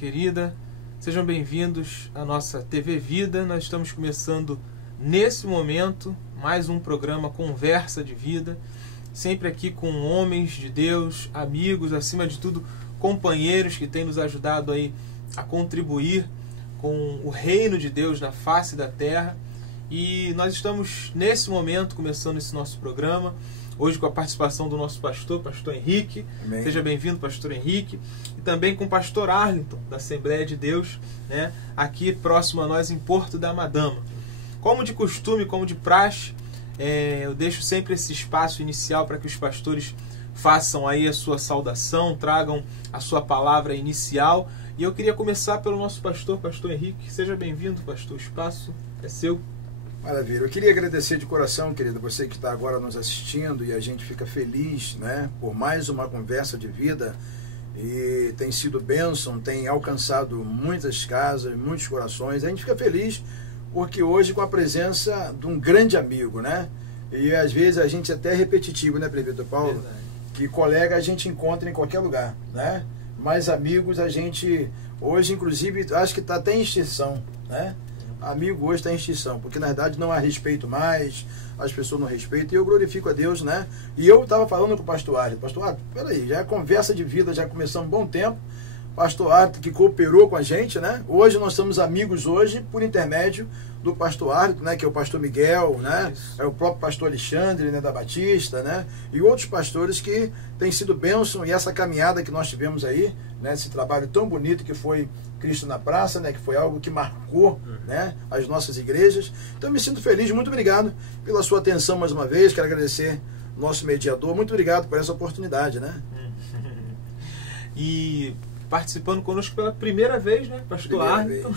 querida, sejam bem-vindos à nossa TV Vida. Nós estamos começando nesse momento mais um programa Conversa de Vida, sempre aqui com homens de Deus, amigos, acima de tudo companheiros que têm nos ajudado aí a contribuir com o reino de Deus na face da terra. E nós estamos nesse momento começando esse nosso programa hoje com a participação do nosso pastor Henrique. Amém. Seja bem-vindo, pastor Henrique. E também com o pastor Arlington, da Assembleia de Deus, né, aqui próximo a nós em Porto da Madama. Como de costume, como de praxe, eu deixo sempre esse espaço inicial para que os pastores façam aí a sua saudação, tragam a sua palavra inicial. E eu queria começar pelo nosso pastor Henrique. Seja bem-vindo, pastor. O espaço é seu. Maravilha. Eu queria agradecer de coração, querido, você que está agora nos assistindo, e a gente fica feliz, né, por mais uma conversa de vida. E tem sido bênção, tem alcançado muitas casas, muitos corações. A gente fica feliz porque hoje com a presença de um grande amigo, né? E às vezes a gente até é repetitivo, né, Presbítero Paulo? Verdade. Que colega a gente encontra em qualquer lugar, né? Mas amigos a gente, hoje inclusive, acho que está até em extinção, né? Amigo hoje está em extinção, porque na verdade não há respeito mais, as pessoas não respeitam, e eu glorifico a Deus, né? E eu estava falando com o pastor Arthur, peraí, já é conversa de vida, já começamos um bom tempo, pastor Arthur que cooperou com a gente, né? Hoje nós somos amigos hoje, por intermédio do pastor Arthur, né? Que é o pastor Miguel, né? É o próprio pastor Alexandre, né? Da Batista, né? E outros pastores que têm sido bênção, e essa caminhada que nós tivemos aí, né? Esse trabalho tão bonito que foi Cristo na Praça, né, que foi algo que marcou, né, as nossas igrejas. Então me sinto feliz, muito obrigado pela sua atenção mais uma vez, quero agradecer nosso mediador, muito obrigado por essa oportunidade, né? E participando conosco pela primeira vez, né, pastor Arlington.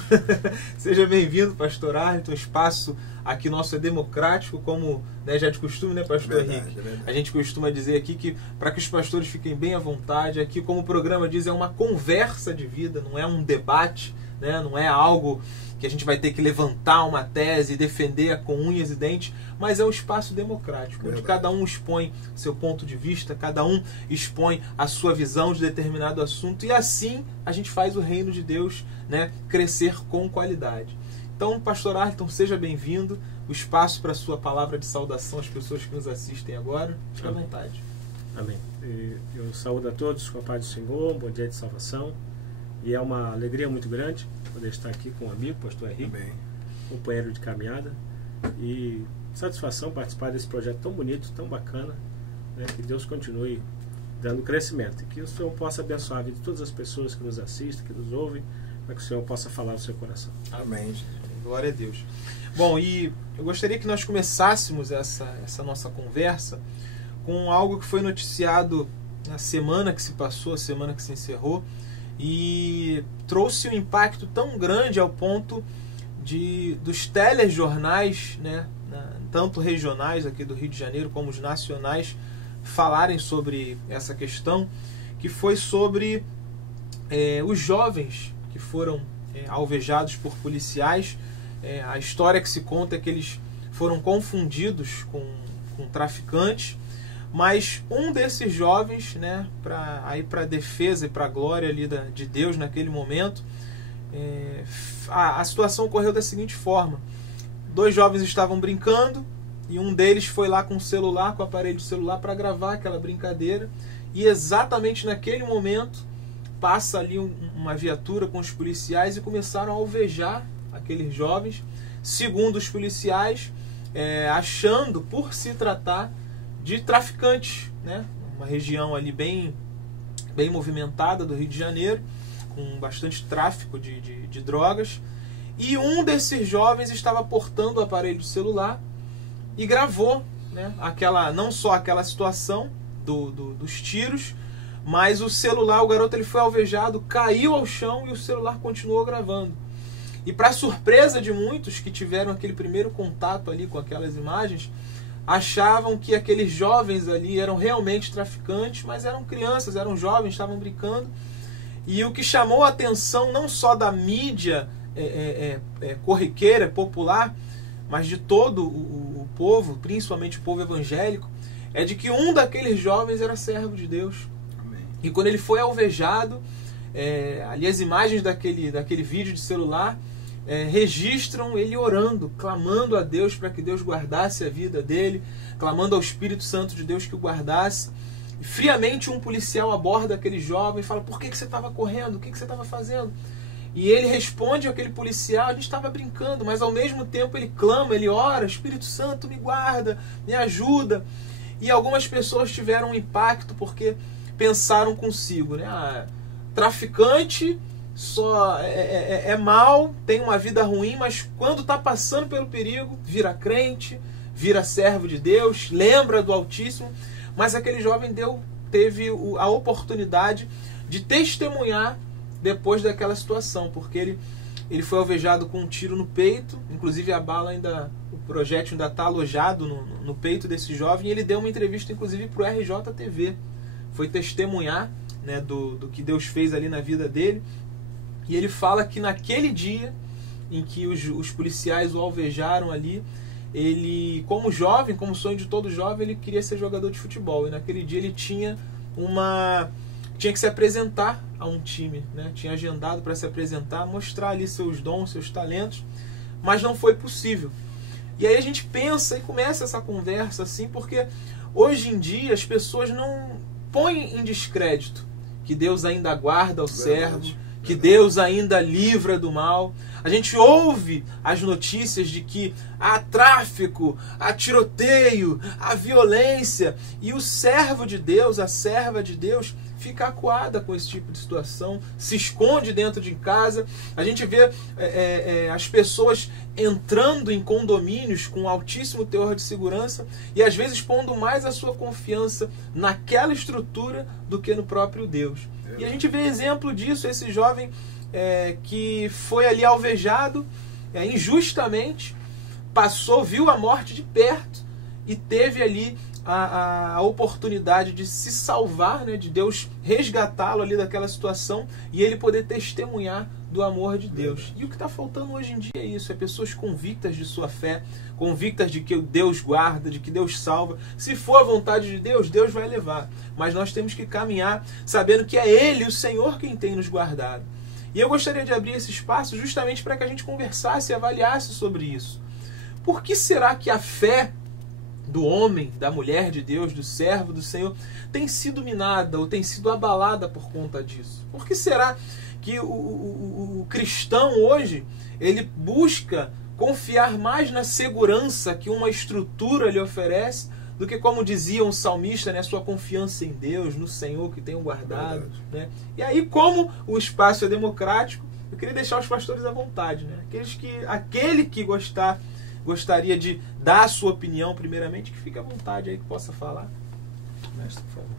Seja bem-vindo, pastor Arlington. O espaço aqui nosso é democrático, como, né, já é de costume, né, pastor Henrique? A gente costuma dizer aqui que para que os pastores fiquem bem à vontade, aqui, como o programa diz, é uma conversa de vida, não é um debate, né, não é algo que a gente vai ter que levantar uma tese e defender com unhas e dentes, mas é um espaço democrático, onde cada um expõe seu ponto de vista, cada um expõe a sua visão de determinado assunto, e assim a gente faz o reino de Deus, né, crescer com qualidade. Então, pastor Arlington, seja bem-vindo. O espaço para a sua palavra de saudação às pessoas que nos assistem agora. Fique à vontade. Amém. Eu saúdo a todos com a paz do Senhor, um bom dia de salvação. E é uma alegria muito grande poder estar aqui com um amigo, pastor Henrique, companheiro de caminhada. E satisfação participar desse projeto tão bonito, tão bacana, né? Que Deus continue dando crescimento. E que o Senhor possa abençoar a vida de todas as pessoas que nos assistem, que nos ouvem, para que o Senhor possa falar no seu coração. Amém. Glória a Deus. Bom, e eu gostaria que nós começássemos essa nossa conversa com algo que foi noticiado na semana que se passou, a semana que se encerrou, e trouxe um impacto tão grande ao ponto dos telejornais, né, tanto regionais aqui do Rio de Janeiro como os nacionais, falarem sobre essa questão, que foi sobre os jovens que foram alvejados por policiais. A história que se conta é que eles foram confundidos com traficantes, mas um desses jovens, né, para a defesa e para a glória ali de Deus naquele momento, a situação ocorreu da seguinte forma: dois jovens estavam brincando e um deles foi lá com o celular, com o aparelho de celular, para gravar aquela brincadeira, e exatamente naquele momento passa ali uma viatura com os policiais e começaram a alvejar aqueles jovens, segundo os policiais, achando por se tratar de traficantes, né? Uma região ali bem movimentada do Rio de Janeiro, com bastante tráfico de drogas, e um desses jovens estava portando o aparelho de celular e gravou, né, não só aquela situação dos tiros, mas o celular, o garoto ele foi alvejado, caiu ao chão e o celular continuou gravando. E para surpresa de muitos que tiveram aquele primeiro contato ali com aquelas imagens, achavam que aqueles jovens ali eram realmente traficantes, mas eram crianças, eram jovens, estavam brincando. E o que chamou a atenção não só da mídia corriqueira, popular, mas de todo o povo, principalmente o povo evangélico, é de que um daqueles jovens era servo de Deus. Amém. E quando ele foi alvejado, ali as imagens daquele vídeo de celular registram ele orando, clamando a Deus para que Deus guardasse a vida dele, clamando ao Espírito Santo de Deus que o guardasse. E friamente um policial aborda aquele jovem e fala: por que você estava correndo? O que você estava fazendo? E ele responde àquele policial: a gente estava brincando, mas ao mesmo tempo ele clama, ele ora: Espírito Santo, me guarda, me ajuda. E algumas pessoas tiveram um impacto porque pensaram consigo, né? Traficante só é mal, tem uma vida ruim, mas quando está passando pelo perigo, vira crente, vira servo de Deus, lembra do Altíssimo. Mas aquele jovem teve a oportunidade de testemunhar depois daquela situação, porque ele foi alvejado com um tiro no peito, inclusive a bala o projétil ainda está alojado no peito desse jovem, e ele deu uma entrevista inclusive para o RJTV, foi testemunhar, né, do que Deus fez ali na vida dele, e ele fala que naquele dia em que os policiais o alvejaram ali, ele, como jovem, como sonho de todo jovem, ele queria ser jogador de futebol, e naquele dia ele tinha que se apresentar a um time, né? Tinha agendado para se apresentar, mostrar ali seus dons, seus talentos, mas não foi possível. E aí a gente pensa e começa essa conversa assim, porque hoje em dia as pessoas não põem em descrédito que Deus ainda guarda o servo, que Deus ainda livra do mal. A gente ouve as notícias de que há tráfico, há tiroteio, há violência, e o servo de Deus, a serva de Deus, fica acuada com esse tipo de situação, se esconde dentro de casa. A gente vê as pessoas entrando em condomínios com altíssimo teor de segurança e às vezes pondo mais a sua confiança naquela estrutura do que no próprio Deus. E a gente vê exemplo disso, esse jovem que foi ali alvejado injustamente, viu a morte de perto e teve ali a oportunidade de se salvar, né, de Deus resgatá-lo ali daquela situação e ele poder testemunhar do amor de Deus. E o que está faltando hoje em dia é isso, pessoas convictas de sua fé, convictas de que Deus guarda, de que Deus salva. Se for a vontade de Deus, Deus vai levar. Mas nós temos que caminhar sabendo que é Ele, o Senhor, quem tem nos guardado. E eu gostaria de abrir esse espaço justamente para que a gente conversasse e avaliasse sobre isso. Por que será que a fé do homem, da mulher de Deus, do servo do Senhor, tem sido minada ou tem sido abalada por conta disso? Por que será que o cristão hoje ele busca confiar mais na segurança que uma estrutura lhe oferece do que, como dizia um salmista, né, sua confiança em Deus, no Senhor que tem o guardado, né? E aí, como o espaço é democrático, eu queria deixar os pastores à vontade, né? Aquele que gostaria de dar a sua opinião primeiramente, que fique à vontade aí, que possa falar. Mestre, por favor.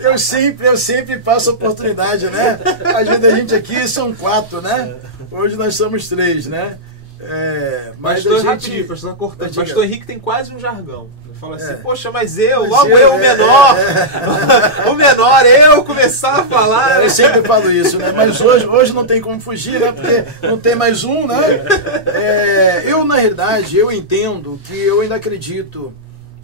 Eu sempre passo a oportunidade, né? Ajuda a gente aqui, são 4, né? Hoje nós somos 3, né? Mas rapidinho, pastor, cortando. Pastor Henrique tem quase um jargão. Ele fala assim: poxa, mas eu, o menor, o menor, eu começar a falar. Eu sempre falo isso, né? Mas hoje não tem como fugir, né? Porque não tem mais um, né? Na realidade, eu entendo que eu ainda acredito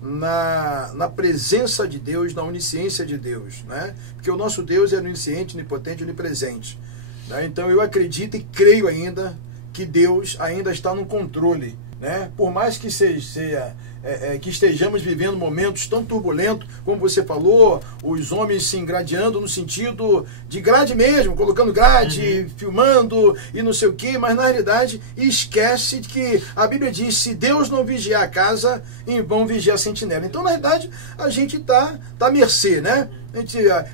na presença de Deus, na onisciência de Deus, né? Porque o nosso Deus é onisciente, onipotente, onipresente, né? Então eu acredito e creio ainda que Deus ainda está no controle, né? Por mais que que estejamos vivendo momentos tão turbulentos, como você falou, os homens se engradeando no sentido de grade mesmo, colocando grade, filmando e não sei o que, mas na realidade esquece de que a Bíblia diz: se Deus não vigiar a casa, em vão vigiar a sentinela. Então, na realidade, a gente está à mercê, né?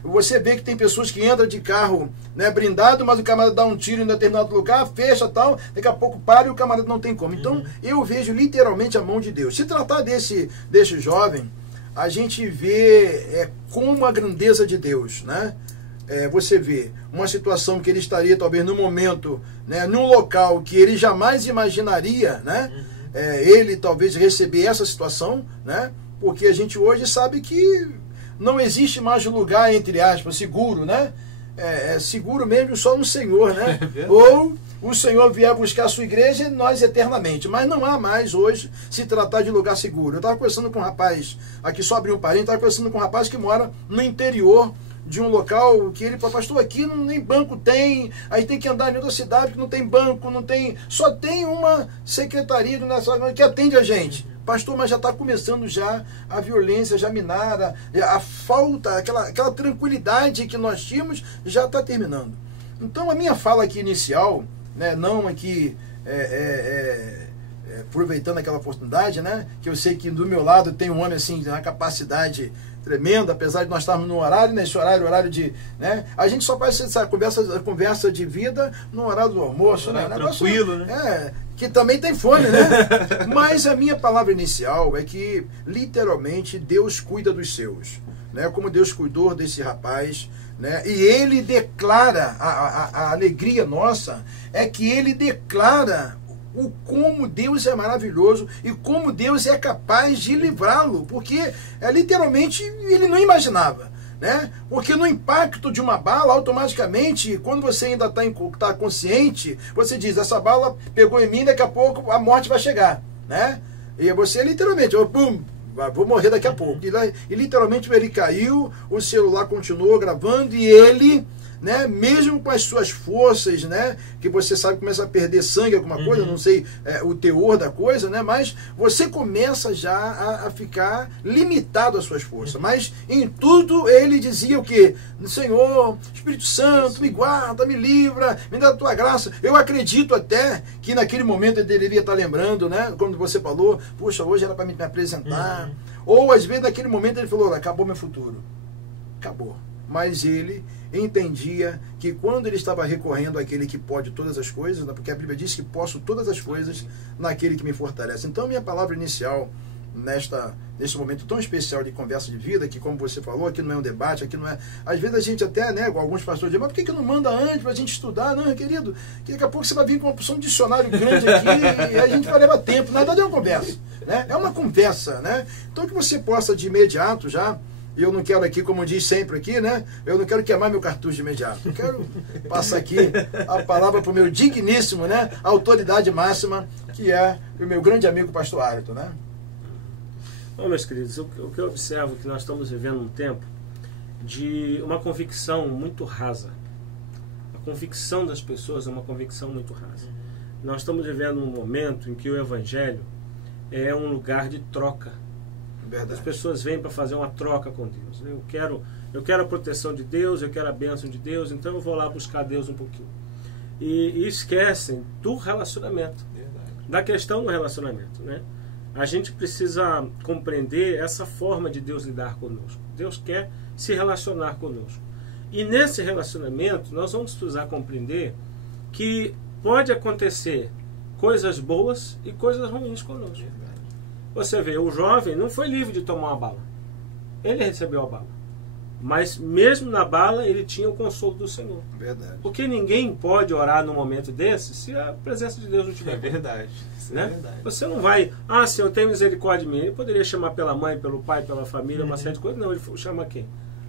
Você vê que tem pessoas que entram de carro, né, blindado, mas o camarada dá um tiro em determinado lugar, fecha tal, daqui a pouco para e o camarada não tem como. Então eu vejo literalmente a mão de Deus. Se tratar desse jovem, a gente vê como a grandeza de Deus, né? Você vê uma situação que ele estaria talvez no momento, né, num local que ele jamais imaginaria, né? Ele talvez receber essa situação, né? Porque a gente hoje sabe que não existe mais lugar, entre aspas, seguro, né? Seguro mesmo só no Senhor, né? Ou o Senhor vier buscar a sua igreja e nós eternamente. Mas não há mais hoje se tratar de lugar seguro. Eu estava conversando com um rapaz, aqui só abrir um parênteses, estava conversando com um rapaz que mora no interior de um local que ele falou, pastor, aqui nem banco tem, aí tem que andar em outra cidade que não tem banco, não tem, só tem uma secretaria do Nacional que atende a gente. Pastor, mas já está começando já a violência, já minada, a falta, aquela tranquilidade que nós tínhamos já está terminando. Então a minha fala aqui inicial, né, não aqui aproveitando aquela oportunidade, né, que eu sei que do meu lado tem um homem assim, de uma capacidade tremenda, apesar de nós estarmos no horário, nesse horário de, né, a gente só faz essa conversa de vida no horário do almoço, né, tranquilo, né? Que também tem fome, né? Mas a minha palavra inicial é que literalmente Deus cuida dos seus, né? Como Deus cuidou desse rapaz, né? E ele declara, a alegria nossa é que ele declara o como Deus é maravilhoso e como Deus é capaz de livrá-lo, porque literalmente ele não imaginava, né? Porque no impacto de uma bala, automaticamente, quando você ainda está consciente, você diz, essa bala pegou em mim, daqui a pouco a morte vai chegar, né? E você literalmente, pum, vou morrer daqui a pouco. E literalmente ele caiu, o celular continuou gravando e ele, né, mesmo com as suas forças, né, que você sabe começa a perder sangue, alguma coisa, não sei o teor da coisa, né, mas você começa já a ficar limitado às suas forças. Mas em tudo ele dizia o quê? Senhor, Espírito Santo, me guarda, me livra, me dá a tua graça. Eu acredito até que naquele momento ele deveria estar lembrando, né, como você falou, puxa, hoje era para me apresentar. Ou às vezes naquele momento ele falou, acabou meu futuro. Acabou. Mas ele entendia que quando ele estava recorrendo àquele que pode todas as coisas, né, porque a Bíblia diz que posso todas as coisas naquele que me fortalece. Então, minha palavra inicial, neste momento tão especial de conversa de vida, que como você falou, aqui não é um debate, aqui não é... Às vezes a gente até, né, alguns pastores dizem, mas por que não manda antes para a gente estudar? Não, querido, que daqui a pouco você vai vir com uma opção de dicionário grande aqui e a gente vai levar tempo. Na verdade é uma conversa, né? É uma conversa, né? Então que você possa de imediato já... Eu não quero aqui, como diz sempre aqui, né? Eu não quero queimar meu cartucho de imediato. Eu quero passar aqui a palavra para o meu digníssimo, né? Autoridade máxima, que é o meu grande amigo pastor Ayrton, né? Bom, meus queridos, o que eu observo é que nós estamos vivendo um tempo de uma convicção muito rasa. A convicção das pessoas é uma convicção muito rasa. Nós estamos vivendo um momento em que o Evangelho é um lugar de troca. Verdade. As pessoas vêm para fazer uma troca com Deus. Eu quero a proteção de Deus, eu quero a bênção de Deus, então eu vou lá buscar Deus um pouquinho. E esquecem do relacionamento, da questão do relacionamento, né? A gente precisa compreender essa forma de Deus lidar conosco. Deus quer se relacionar conosco. E nesse relacionamento, nós vamos precisar compreender que pode acontecer coisas boas e coisas ruins conosco. Você vê, o jovem não foi livre de tomar uma bala. Ele recebeu a bala. Mas mesmo na bala, ele tinha o consolo do Senhor. Verdade. Porque ninguém pode orar num momento desse se a presença de Deus não estiver. É verdade. Né? É verdade. Você não vai, Senhor, tem misericórdia de mim. Ele poderia chamar pela mãe, pelo pai, pela família, uma série de coisas. Não, ele chama quem?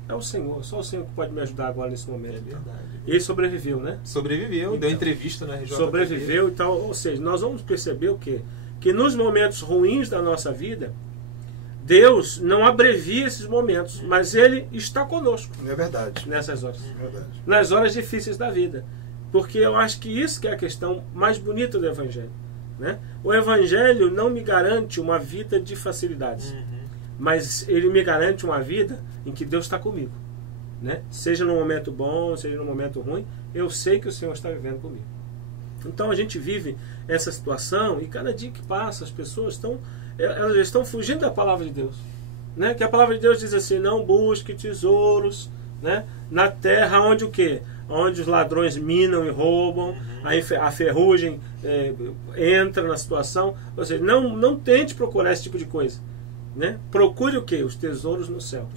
É o Senhor. Só o Senhor que pode me ajudar agora nesse momento. É verdade. E ele sobreviveu, né? Sobreviveu, Então, deu entrevista na RJ. Sobreviveu e tal. Ou seja, nós vamos perceber o quê? Que nos momentos ruins da nossa vida, Deus não abrevia esses momentos, mas Ele está conosco. É verdade. Nessas horas. É verdade. Nas horas difíceis da vida. Porque eu acho que isso que é a questão mais bonita do Evangelho. Né? O Evangelho não me garante uma vida de facilidades, mas ele me garante uma vida em que Deus está comigo. Né? Seja no momento bom, seja no momento ruim, eu sei que o Senhor está vivendo comigo. Então a gente vive essa situação e cada dia que passa as pessoas elas estão fugindo da palavra de Deus, né? Que a palavra de Deus diz assim: não busque tesouros, né, na terra onde o quê? Onde os ladrões minam e roubam, a ferrugem entra na situação. Ou seja, não tente procurar esse tipo de coisa, né? Procure o quê? Os tesouros no céu.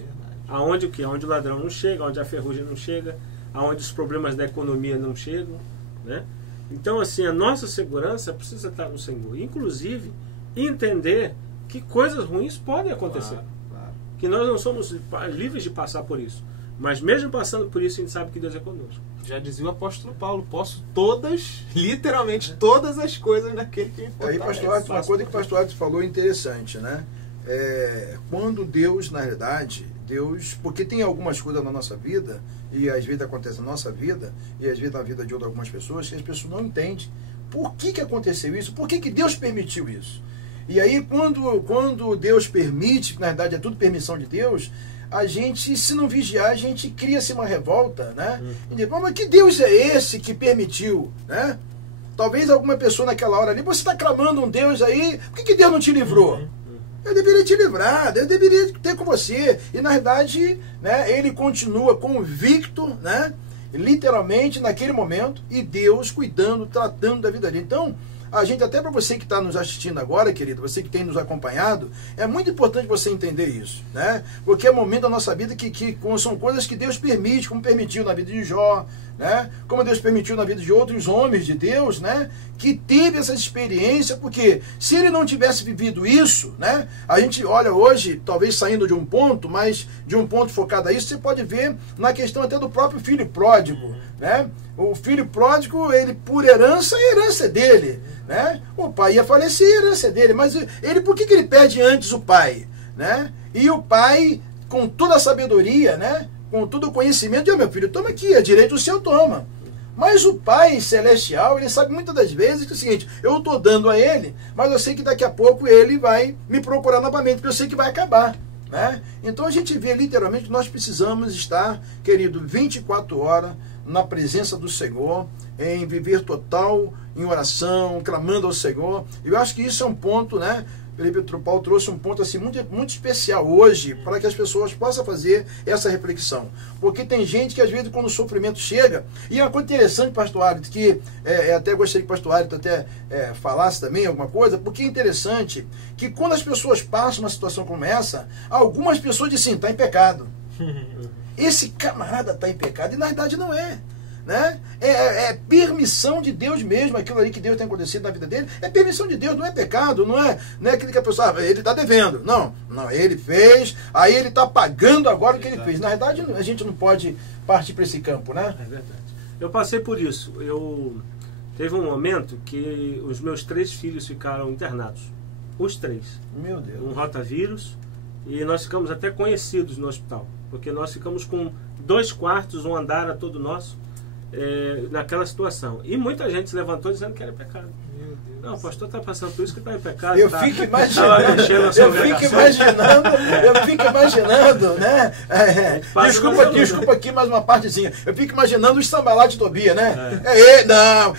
Aonde o quê? Onde o ladrão não chega, onde a ferrugem não chega, aonde os problemas da economia não chegam, né? Então, assim, a nossa segurança precisa estar no Senhor. Inclusive, entender que coisas ruins podem acontecer. Claro. Que nós não somos livres de passar por isso. Mas mesmo passando por isso, a gente sabe que Deus é conosco. Já dizia o apóstolo Paulo, posso literalmente todas as coisas naquele que me fortalece. Aí, pastor Arthur, uma coisa que o pastor Arthur falou interessante, né? Quando Deus, na realidade, Deus, porque tem algumas coisas na nossa vida, e às vezes acontece na nossa vida, e às vezes na vida de algumas pessoas, que as pessoas não entendem por que aconteceu isso, por que Deus permitiu isso. E aí, quando Deus permite, que na verdade é tudo permissão de Deus, a gente, se não vigiar, a gente cria-se uma revolta, né? E diz, mas que Deus é esse que permitiu, né? Talvez alguma pessoa naquela hora ali, você está clamando um Deus aí, por que Deus não te livrou? Eu deveria te livrar, eu deveria ter com você. E na verdade, né, ele continua convicto, né, literalmente naquele momento, e Deus cuidando, tratando da vida dele. Então, a gente, até para você que está nos assistindo agora, querido, você que tem nos acompanhado, é muito importante você entender isso, né? Porque é um momento da nossa vida que são coisas que Deus permite, como permitiu na vida de Jó, né? Como Deus permitiu na vida de outros homens de Deus, né? Que teve essa experiência, porque se ele não tivesse vivido isso, né? A gente olha hoje, talvez saindo de um ponto, mas de um ponto focado a isso, você pode ver na questão até do próprio filho pródigo, né? O filho pródigo, ele por herança, a herança é dele, né? O pai ia falecer, a herança é dele, mas ele, por que ele pede antes o pai, né? E o pai, com toda a sabedoria, né? Com todo o conhecimento, diz, meu filho, toma aqui, é direito o seu, toma. Mas o Pai Celestial, ele sabe muitas das vezes que é o seguinte, eu estou dando a ele, mas eu sei que daqui a pouco ele vai me procurar novamente, porque eu sei que vai acabar, né? Então a gente vê literalmente que nós precisamos estar, querido, 24 horas na presença do Senhor, em viver total, em oração, clamando ao Senhor. Eu acho que isso é um ponto, né? Felipe Tropal trouxe um ponto assim muito especial hoje para que as pessoas possam fazer essa reflexão. Porque tem gente que às vezes quando o sofrimento chega, e é uma coisa interessante, pastor Arito, que até gostaria que o pastor Arito até falasse também alguma coisa, porque é interessante que quando as pessoas passam uma situação como essa, algumas pessoas dizem, está em pecado. Esse camarada está em pecado, e na verdade não é. Né? É permissão de Deus mesmo, aquilo ali que Deus tem acontecido na vida dele, é permissão de Deus, não é pecado, não é aquilo que a pessoa, ele está devendo, não, ele fez, aí ele está pagando agora o que ele fez. Na verdade, a gente não pode partir para esse campo, né? É verdade. Eu passei por isso. Teve um momento que os meus 3 filhos ficaram internados, os 3. Meu Deus. Um rotavírus, e nós ficamos até conhecidos no hospital, porque nós ficamos com 2 quartos, um andar a todo nosso, naquela situação. E muita gente se levantou dizendo que era pecado. Meu Deus. Não, o pastor está passando por isso que está em pecado. Eu fico imaginando, né? Desculpa aqui mais uma partezinha. Eu fico imaginando os sambalá de Tobia, né?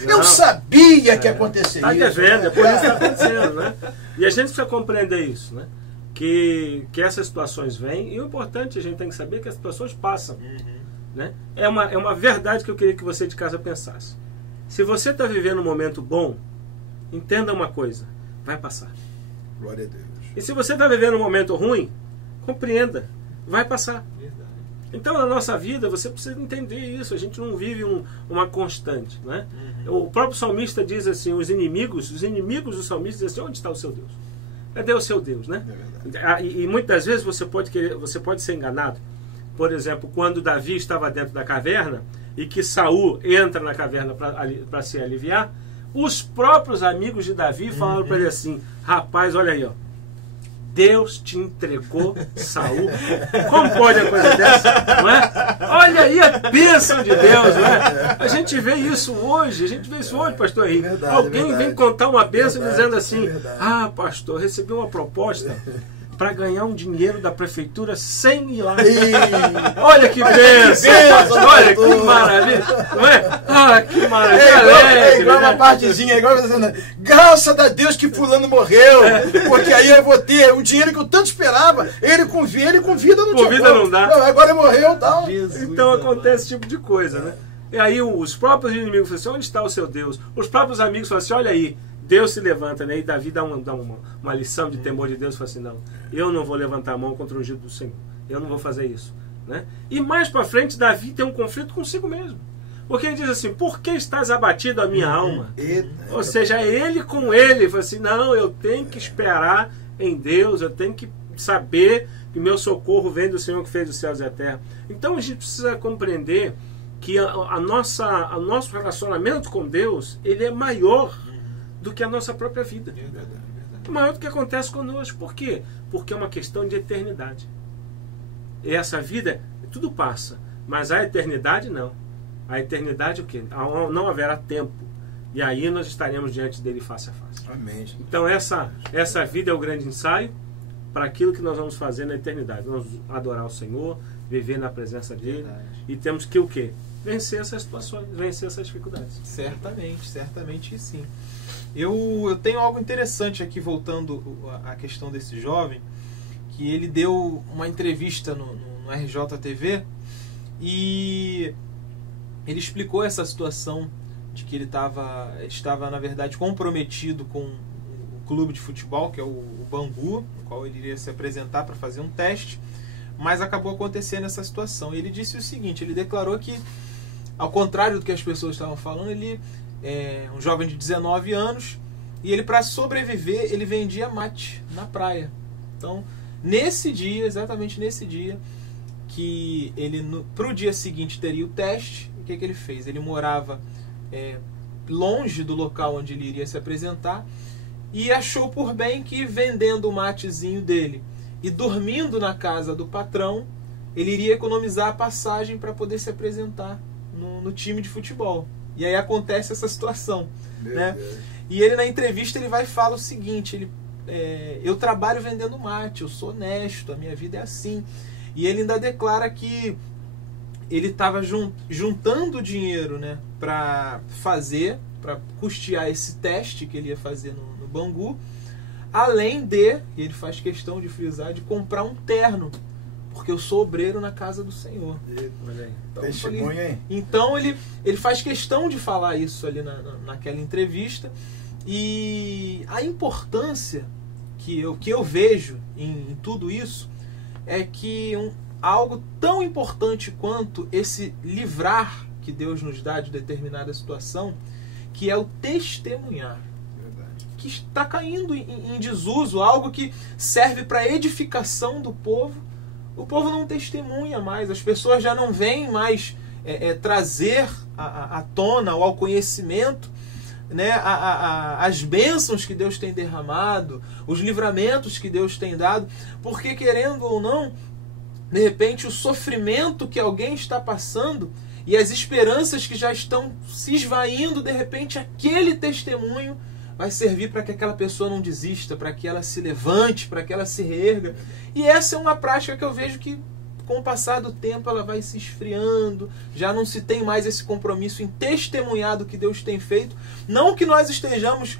Eu sabia que ia acontecer isso. Está devendo, é por isso que está acontecendo, né? E a gente precisa compreender isso, né? Que essas situações vêm, e o importante a gente tem que saber é que as situações passam. Né? É uma verdade que eu queria que você de casa pensasse. Se você está vivendo um momento bom, entenda uma coisa, vai passar. Glória a Deus. E se você está vivendo um momento ruim, compreenda, vai passar. Verdade. Então na nossa vida você precisa entender isso. A gente não vive uma constante, né? O próprio salmista diz assim, os inimigos do salmista dizem assim, onde está o seu Deus? Cadê o seu Deus, né? E muitas vezes você pode ser enganado. Por exemplo, quando Davi estava dentro da caverna e que Saul entra na caverna para se aliviar, os próprios amigos de Davi falaram para ele assim, rapaz, olha aí, ó, Deus te entregou Saul. Como pode a coisa dessa? Não é? Olha aí a bênção de Deus, não é? A gente vê isso hoje, pastor Henrique. Alguém vem contar uma bênção dizendo assim, pastor, recebi uma proposta para ganhar um dinheiro da prefeitura sem ir lá. Olha que bênção! Olha que maravilha! Não é? Que maravilha! Igual uma partezinha, igual dizendo, graças a Deus que fulano morreu, porque aí eu vou ter o dinheiro que eu tanto esperava. Ele com vida não tinha. Com vida não dá. Não, agora morreu e tal. Então acontece esse tipo de coisa, né? E aí os próprios inimigos falam assim, onde está o seu Deus? Os próprios amigos falam assim, olha aí, Deus se levanta, né? E Davi dá uma lição de temor de Deus e fala assim, não, eu não vou levantar a mão contra o ungido do Senhor. Eu não vou fazer isso. Né? E mais para frente, Davi tem um conflito consigo mesmo. Porque ele diz assim, por que estás abatido a minha alma? Ou seja, ele com ele, fala assim, não, eu tenho que esperar em Deus, eu tenho que saber que meu socorro vem do Senhor que fez os céus e a terra. Então a gente precisa compreender que o nosso relacionamento com Deus, ele é maior do que a nossa própria vida. Maior do que acontece conosco. Por quê? Porque é uma questão de eternidade. essa vida, tudo passa. Mas a eternidade não. A eternidade o quê? Não haverá tempo. E aí nós estaremos diante dele face a face. Amém. Então essa vida é o grande ensaio para aquilo que nós vamos fazer na eternidade. Nós vamos adorar o Senhor, viver na presença dele. Verdade. E temos que o quê? Vencer essas situações, vencer essas dificuldades. Certamente sim. Eu tenho algo interessante aqui, voltando à questão desse jovem, que ele deu uma entrevista no RJTV e ele explicou essa situação de que ele estava, na verdade, comprometido com o clube de futebol, que é o Bangu, no qual ele iria se apresentar para fazer um teste, mas acabou acontecendo essa situação. E ele disse o seguinte, ele declarou que, ao contrário do que as pessoas estavam falando, ele é um jovem de 19 anos e ele, para sobreviver, ele vendia mate na praia. Então, nesse dia, exatamente nesse dia, que ele, para o dia seguinte, teria o teste, o que ele fez? Ele morava longe do local onde ele iria se apresentar e achou por bem que, vendendo o matezinho dele e dormindo na casa do patrão, ele iria economizar a passagem para poder se apresentar no time de futebol. E aí acontece essa situação, né? E ele, na entrevista, ele vai e fala o seguinte, eu trabalho vendendo mate, eu sou honesto, a minha vida é assim. E ele ainda declara que ele estava juntando dinheiro, né, para custear esse teste que ele ia fazer no Bangu, além de, e ele faz questão de frisar, de comprar um terno, porque eu sou obreiro na casa do Senhor. Então ele faz questão de falar isso ali naquela entrevista. E a importância que eu vejo em tudo isso é que algo tão importante quanto esse livrar que Deus nos dá de determinada situação, que é o testemunhar. Verdade. Que está caindo em desuso, algo que serve para edificação do povo. O povo não testemunha mais, as pessoas já não vêm mais trazer à tona ou ao conhecimento, né, as bênçãos que Deus tem derramado, os livramentos que Deus tem dado, porque, querendo ou não, de repente o sofrimento que alguém está passando e as esperanças que já estão se esvaindo, de repente aquele testemunho vai servir para que aquela pessoa não desista, para que ela se levante, para que ela se reerga. E essa é uma prática que eu vejo que, com o passar do tempo, ela vai se esfriando, já não se tem mais esse compromisso em testemunhar do que Deus tem feito. Não que nós estejamos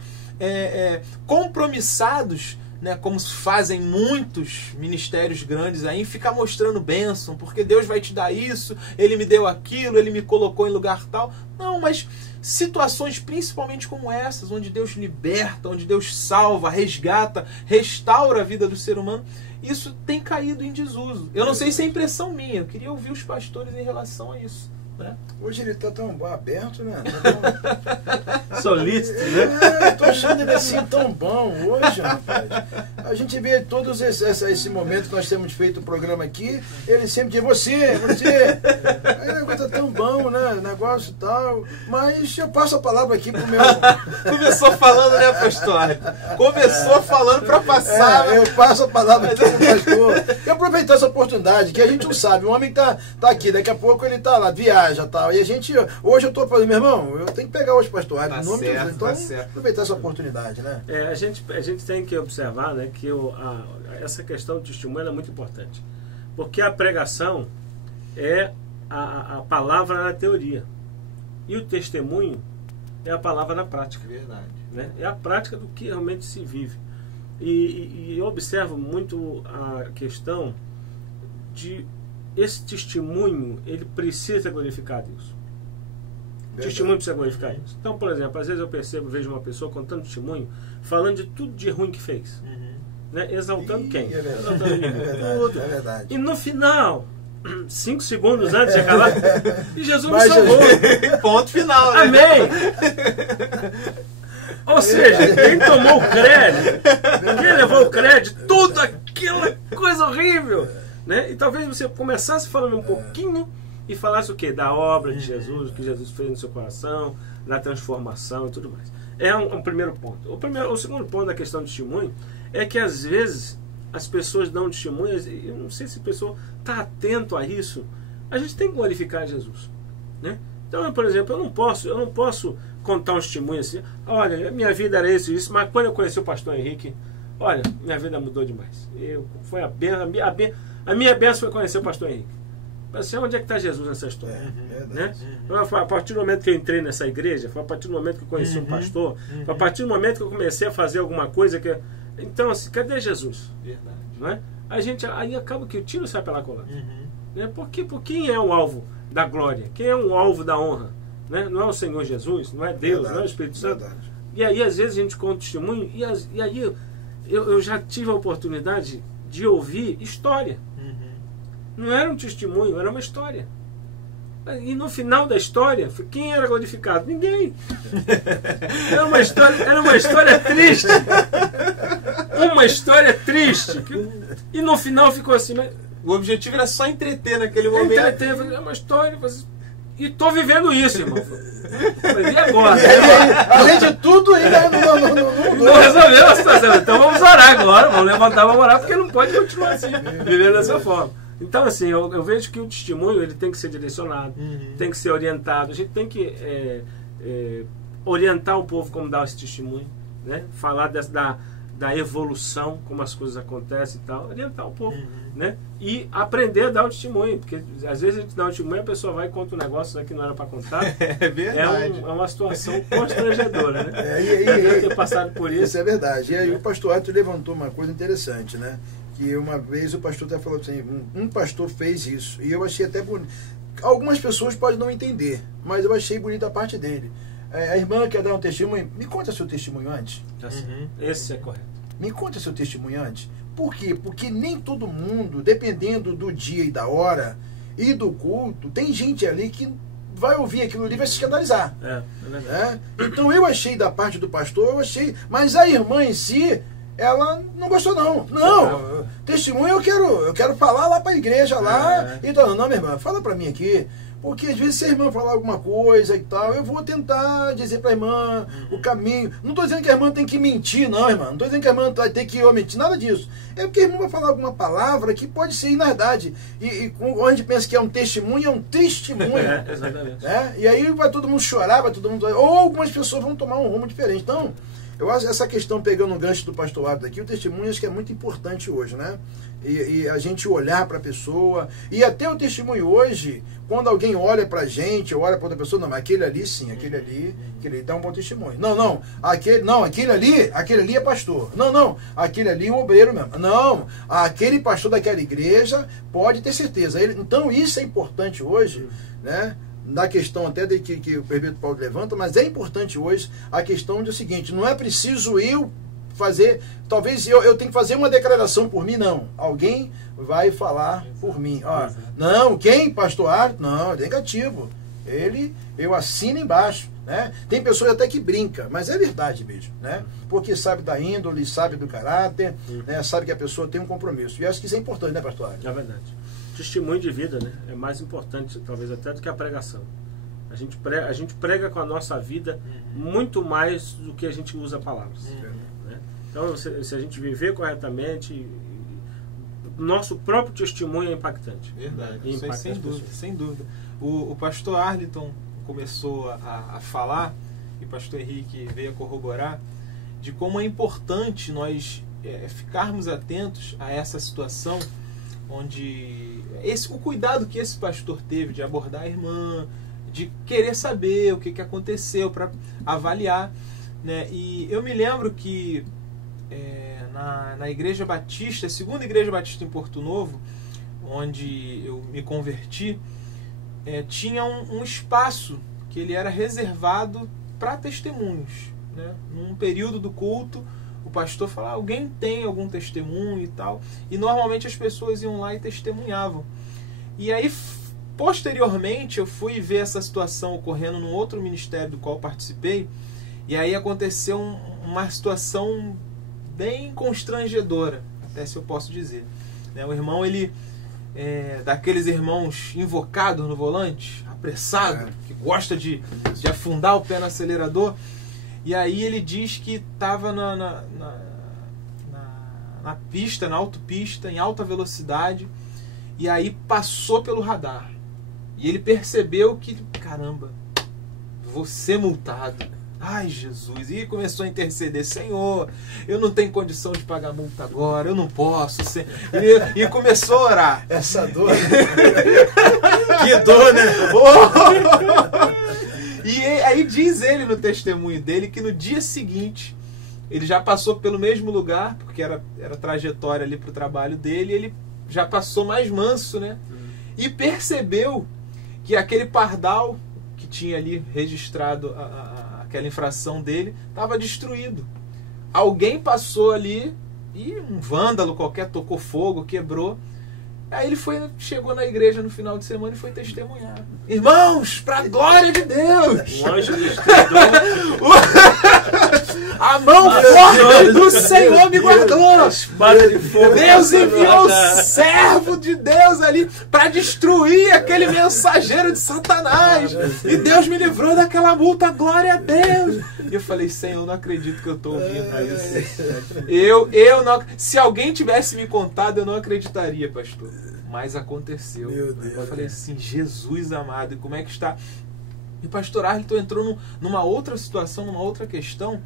compromissados, né, como fazem muitos ministérios grandes aí, ficar mostrando bênção, porque Deus vai te dar isso, Ele me deu aquilo, Ele me colocou em lugar tal. Não, mas situações principalmente como essas, onde Deus liberta, onde Deus salva, resgata, restaura a vida do ser humano, isso tem caído em desuso. Eu não sei se é impressão minha, eu queria ouvir os pastores em relação a isso, né? Hoje ele está tão aberto, né? Solícito, né? Eu tô achando ele assim tão bom hoje, rapaz. A gente vê todos esse momento que nós temos feito o programa aqui, ele sempre diz, você. Aí o negócio tá tão bom, né? Negócio tal. Mas eu passo a palavra aqui pro meu... Começou falando, né, pastor? Começou falando para passar. Eu passo a palavra aqui pro pastor. E aproveitar essa oportunidade, que a gente não sabe. O homem tá aqui, daqui a pouco ele tá lá, viaja e tal. E a gente, hoje eu tô falando, meu irmão, eu tenho que pegar hoje, pastor. Tá nome certo, de... Então, tá certo. aproveitar essa oportunidade, né? A gente tem que observar, né, que essa questão do testemunho é muito importante. Porque a pregação é a palavra na teoria. E o testemunho é a palavra na prática. Verdade. Né? É a prática do que realmente se vive. E eu observo muito a questão de esse testemunho, ele precisa glorificar Deus. O testemunho precisa glorificar Deus. Então, por exemplo, às vezes eu vejo uma pessoa contando testemunho, falando de tudo de ruim que fez. Né? Exaltando quem? É verdade. Exaltando É verdade. E no final, 5 segundos antes de acabar, e Jesus me salvou. Ponto final, né? Amém! Ou seja, quem tomou o crédito, quem levou o crédito, tudo aquela coisa horrível, né? E talvez você começasse falando um pouquinho e falasse o quê? Da obra de Jesus, o que Jesus fez no seu coração, da transformação e tudo mais. É um primeiro ponto. O segundo ponto da questão do testemunho é que às vezes as pessoas dão testemunhas, e eu não sei se a pessoa está atento a isso, a gente tem que glorificar Jesus, né? Então, por exemplo, eu não posso contar um testemunho assim, olha, minha vida era isso, mas quando eu conheci o pastor Henrique, olha, minha vida mudou demais. Foi a minha bênção foi conhecer o pastor Henrique. Assim, onde é que está Jesus nessa história? Né? A partir do momento que eu entrei nessa igreja, foi a partir do momento que eu conheci um pastor, foi a partir do momento que eu comecei a fazer alguma coisa que... Então, assim, cadê Jesus? Verdade. Não é? Aí acaba que o tiro sai pela culatra. Né? Por quem é o alvo da glória? Quem é o alvo da honra? Né? Não é o Senhor Jesus, não é Deus, não é o Espírito Santo. E aí, às vezes, a gente conta testemunho, e aí eu já tive a oportunidade de ouvir história. Não era um testemunho, era uma história. E no final da história, quem era glorificado? Ninguém. Era uma história triste. Uma história triste. E no final ficou assim. Mas o objetivo era só entreter naquele momento. Entreter, é uma história. E estou vivendo isso, irmão. Mas e agora? Além de tudo, ainda não resolveu a situação. Então vamos orar agora. Vamos levantar, vamos orar, porque não pode continuar assim, vivendo dessa forma. Então, assim, eu vejo que o testemunho ele tem que ser direcionado, tem que ser orientado. A gente tem que orientar o povo como dar esse testemunho, né? Falar da evolução, como as coisas acontecem e tal. Orientar o povo, né? E aprender a dar o testemunho. Porque às vezes a gente dá o testemunho e a pessoa vai e conta um negócio que não era para contar. É verdade. É uma situação constrangedora, né? Eu ter passado por isso. Isso é verdade. E aí o pastor Arthur levantou uma coisa interessante, né? Que uma vez o pastor até falou assim, um pastor fez isso, e eu achei até bonito. Algumas pessoas podem não entender, mas eu achei bonito a parte dele. A irmã quer dar um testemunho, me conta seu testemunho antes. Esse é correto. Me conta seu testemunho antes. Por quê? Porque nem todo mundo, dependendo do dia e da hora e do culto, tem gente ali que vai ouvir aquilo ali e vai se escandalizar. É verdade. Então eu achei da parte do pastor, mas a irmã em si, ela não gostou não. Não, testemunho eu quero falar lá para a igreja lá. Então, não, minha irmã, fala para mim aqui. Porque às vezes se a irmã falar alguma coisa e tal, eu vou tentar dizer para a irmã o caminho. Não estou dizendo que a irmã tem que mentir, não, irmã. Não estou dizendo que a irmã vai ter que mentir, nada disso. É porque a irmã vai falar alguma palavra que pode ser inerdade. E quando a gente pensa que é um testemunho, é um testemunho. Exatamente. E aí vai todo mundo chorar, vai todo mundo... Ou algumas pessoas vão tomar um rumo diferente. Então, eu acho essa questão, pegando o gancho do pastor Arthur aqui, o testemunho acho que é muito importante hoje, né? E a gente olhar para a pessoa, e até o testemunho hoje, quando alguém olha para a gente, olha para outra pessoa, não, mas aquele ali sim, aquele ali dá um bom testemunho. Aquele ali é pastor. Não, aquele ali é um obreiro mesmo. Não, aquele pastor daquela igreja pode ter certeza. Então isso é importante hoje, né? Na questão até de que o presbítero Paulo levanta, mas é importante hoje a questão do seguinte, não é preciso eu fazer, talvez eu tenho que fazer uma declaração por mim, não. Alguém vai falar por mim. Não, quem? Pastor Arthur? Não, é negativo. Eu assino embaixo, né? Tem pessoas até que brinca, mas é verdade mesmo, né? Porque sabe da índole, sabe do caráter, né? Sabe que a pessoa tem um compromisso. E acho que isso é importante, né, pastor Arthur? É verdade. Testemunho de vida, né? É mais importante, talvez, até do que a pregação. A gente prega com a nossa vida muito mais do que a gente usa palavras. Né? Então, se a gente viver corretamente, nosso próprio testemunho é impactante. Verdade. Isso aí, sem dúvida. O pastor Arliton começou a falar, e o pastor Henrique veio a corroborar, de como é importante nós ficarmos atentos a essa situação onde o cuidado que esse pastor teve de abordar a irmã, de querer saber o que aconteceu para avaliar, né? E eu me lembro que na Igreja Batista, a segunda Igreja Batista em Porto Novo, onde eu me converti, tinha um espaço que ele era reservado para testemunhos, né? Num período do culto, o pastor falava, alguém tem algum testemunho e tal, e normalmente as pessoas iam lá e testemunhavam. E aí, posteriormente, eu fui ver essa situação ocorrendo num outro ministério do qual participei, e aí aconteceu uma situação bem constrangedora, até se eu posso dizer. O irmão, ele daqueles irmãos invocados no volante, apressado, que gosta de afundar o pé no acelerador. E aí ele diz que estava na pista, na autopista, em alta velocidade, e aí passou pelo radar. E ele percebeu que, caramba, vou ser multado. Ai, Jesus. E começou a interceder. Senhor, eu não tenho condição de pagar multa agora, eu não posso. E começou a orar. Essa dor. Que dor, né? E aí diz ele no testemunho dele que no dia seguinte ele já passou pelo mesmo lugar, porque era trajetória ali para o trabalho dele, e ele já passou mais manso, né? E percebeu que aquele pardal que tinha ali registrado aquela infração dele estava destruído. Alguém passou ali e um vândalo qualquer tocou fogo, quebrou. Aí ele chegou na igreja no final de semana e foi testemunhar. Irmãos, para a glória de Deus! Um anjo destruidor. A mão forte do Senhor me guardou. Espada de fogo. Deus enviou o servo de Deus ali para destruir aquele mensageiro de Satanás. E Deus me livrou daquela multa, glória a Deus. E eu falei, Senhor, eu não acredito que eu estou ouvindo isso. Eu não. Se alguém tivesse me contado, eu não acreditaria, pastor. Mas aconteceu. Meu Deus. Eu falei assim, Jesus amado, e como é que está? E o pastor Arlington entrou numa outra situação, numa outra questão,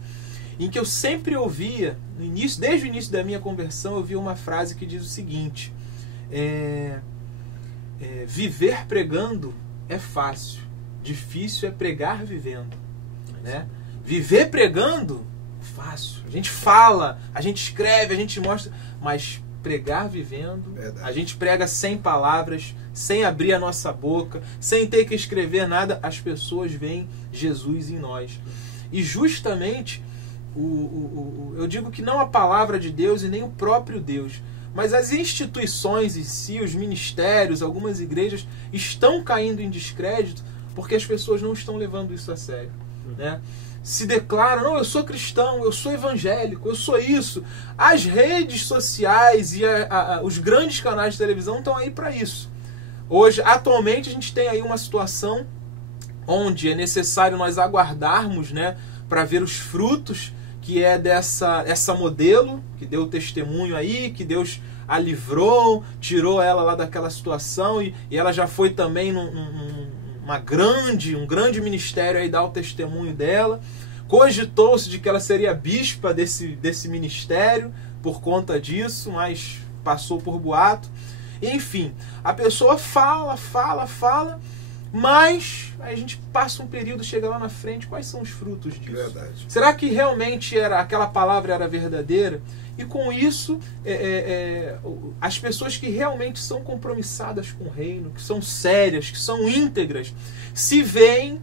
em que eu sempre ouvia, desde o início da minha conversão, eu ouvia uma frase que diz o seguinte: viver pregando é fácil, difícil é pregar vivendo. Né? Viver pregando é fácil. A gente fala, a gente escreve, a gente mostra, mas pregar vivendo, verdade. A gente prega sem palavras, sem abrir a nossa boca, sem ter que escrever nada, as pessoas veem Jesus em nós. E justamente eu digo que não a palavra de Deus e nem o próprio Deus, mas as instituições em si, os ministérios, algumas igrejas estão caindo em descrédito porque as pessoas não estão levando isso a sério, né? Se declaram, não, eu sou cristão, eu sou evangélico, eu sou isso. As redes sociais e os grandes canais de televisão estão aí para isso. Hoje, atualmente, a gente tem aí uma situação onde é necessário nós aguardarmos, né, para ver os frutos que é essa modelo, que deu testemunho aí, que Deus a livrou, tirou ela lá daquela situação e ela já foi também um grande ministério aí dar o testemunho dela. Cogitou-se de que ela seria bispa desse ministério por conta disso, mas passou por boato. Enfim, a pessoa fala, mas aí a gente passa um período, chega lá na frente, quais são os frutos disso? Verdade. Será que realmente aquela palavra era verdadeira? E com isso, as pessoas que realmente são compromissadas com o reino, que são sérias, que são íntegras, se veem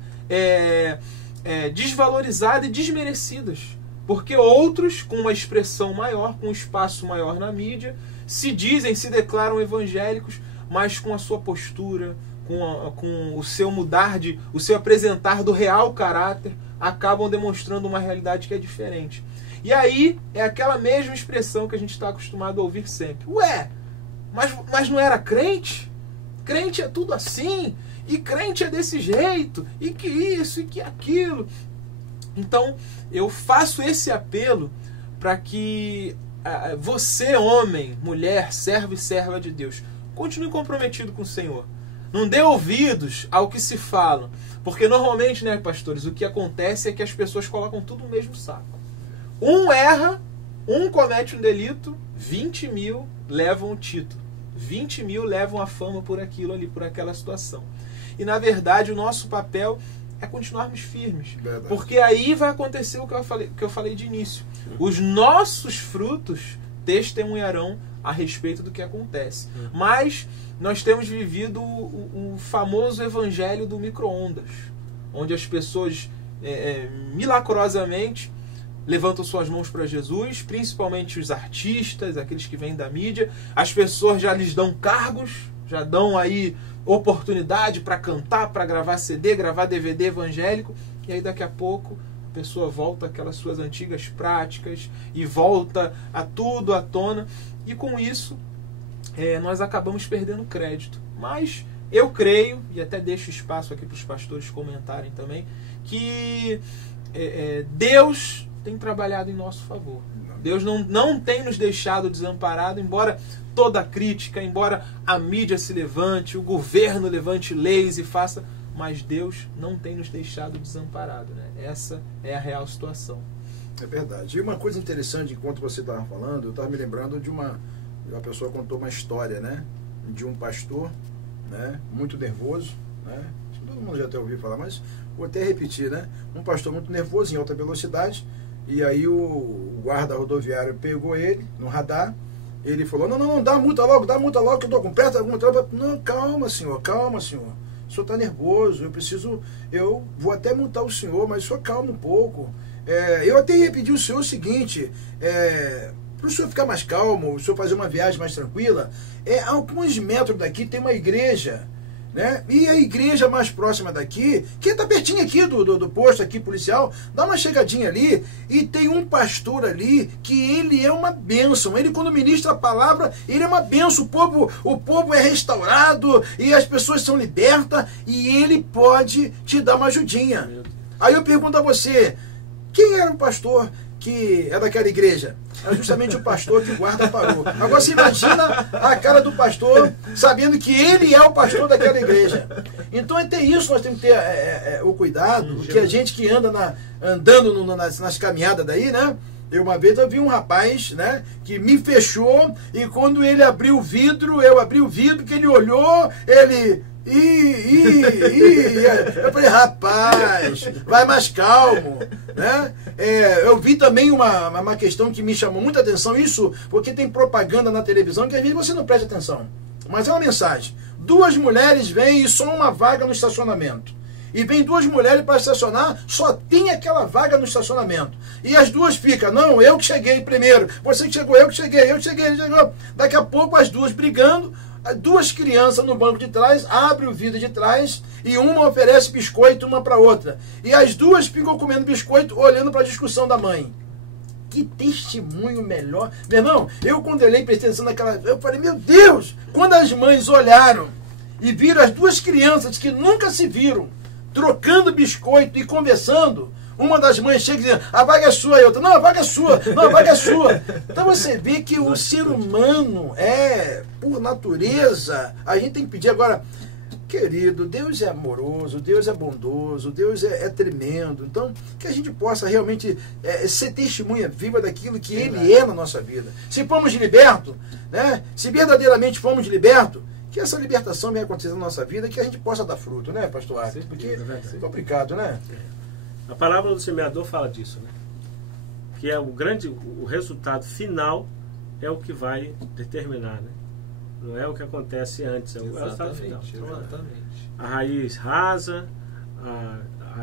desvalorizadas e desmerecidas. Porque outros, com uma expressão maior, com um espaço maior na mídia, se declaram evangélicos, mas com a sua postura, com o seu o seu apresentar do real caráter, acabam demonstrando uma realidade que é diferente. E aí é aquela mesma expressão que a gente está acostumado a ouvir sempre. Ué, mas não era crente? Crente é tudo assim, e crente é desse jeito, e que isso, e que aquilo. Então, eu faço esse apelo para que você, homem, mulher, servo e serva de Deus, continue comprometido com o Senhor. Não dê ouvidos ao que se fala. Porque normalmente, né, pastores, o que acontece é que as pessoas colocam tudo no mesmo saco. Um erra, um comete um delito, 20 mil levam o título. 20 mil levam a fama por aquilo ali, por aquela situação. E na verdade o nosso papel é continuarmos firmes. Verdade. Porque aí vai acontecer o que eu falei de início. Os nossos frutos testemunharão a respeito do que acontece. Mas nós temos vivido o famoso evangelho do micro-ondas, onde as pessoas milagrosamente levantam suas mãos para Jesus, principalmente os artistas, aqueles que vêm da mídia. As pessoas já lhes dão cargos, já dão aí oportunidade para cantar, para gravar CD, gravar DVD evangélico, e aí daqui a pouco a pessoa volta àquelas suas antigas práticas e volta a tudo à tona, e com isso nós acabamos perdendo crédito. Mas eu creio, e até deixo espaço aqui para os pastores comentarem também, que Deus tem trabalhado em nosso favor. Deus não tem nos deixado desamparado, embora toda crítica, embora a mídia se levante, o governo levante leis e faça, mas Deus não tem nos deixado desamparado, né? Essa é a real situação. É verdade. E uma coisa interessante, enquanto você estava falando, eu estava me lembrando de uma pessoa contou uma história, né? De um pastor, né? Muito nervoso, né? Todo mundo já até ouviu falar, mas vou até repetir, né? Um pastor muito nervoso, em alta velocidade, e aí o guarda rodoviário pegou ele no radar. Ele falou, não, dá multa logo, que eu estou com pressa. Não, calma, senhor. O senhor está nervoso, eu vou até multar o senhor, mas o senhor calma um pouco. Eu até ia pedir ao senhor o seguinte, para o senhor ficar mais calmo, o senhor fazer uma viagem mais tranquila, a alguns metros daqui tem uma igreja, né? E a igreja mais próxima daqui, que está pertinho aqui do posto aqui policial, dá uma chegadinha ali e tem um pastor ali que ele é uma bênção. Ele, quando ministra a palavra, ele é uma bênção. O povo é restaurado e as pessoas são libertas e ele pode te dar uma ajudinha. Aí eu pergunto a você, quem era o pastor que é daquela igreja? É justamente o pastor que o guarda parou. Agora você imagina a cara do pastor sabendo que ele é o pastor daquela igreja. Então até isso nós temos que ter o cuidado, que a gente que anda andando nas caminhadas daí, né? Uma vez eu vi um rapaz, né, que me fechou e quando ele abriu o vidro, eu abri o vidro, que ele olhou, ele... Eu falei, rapaz, vai mais calmo, né? Eu vi também uma questão que me chamou muita atenção, isso porque tem propaganda na televisão que às vezes você não presta atenção, mas é uma mensagem. 2 mulheres vêm e só uma vaga no estacionamento. E vem 2 mulheres para estacionar, só tem aquela vaga no estacionamento. E as 2 ficam, não, eu que cheguei primeiro, você que chegou, eu que cheguei. Daqui a pouco as 2 brigando, 2 crianças no banco de trás, abre o vidro de trás e uma oferece biscoito uma para outra. E as 2 ficam comendo biscoito, olhando para a discussão da mãe. Que testemunho melhor. Meu irmão, eu quando eu prestei atenção naquela... Eu falei, meu Deus! Quando as mães olharam e viram as 2 crianças que nunca se viram, trocando biscoito e conversando, uma das mães chega dizendo, a vaga é sua, e outra, não, a vaga é sua, não, a vaga é sua. Então você vê que o ser humano por natureza, a gente tem que pedir agora, querido, Deus é amoroso, Deus é bondoso, Deus é tremendo. Então, que a gente possa realmente ser testemunha viva daquilo que Ele é na nossa vida. Se fomos libertos, né? Se verdadeiramente fomos libertos, que essa libertação venha acontecer na nossa vida, que a gente possa dar fruto, né, pastor Arthur? Porque é complicado, né? A palavra do semeador fala disso, né? Que é o resultado final é o que vai determinar, né? Não é o que acontece antes, é o resultado final. Exatamente. A raiz rasa,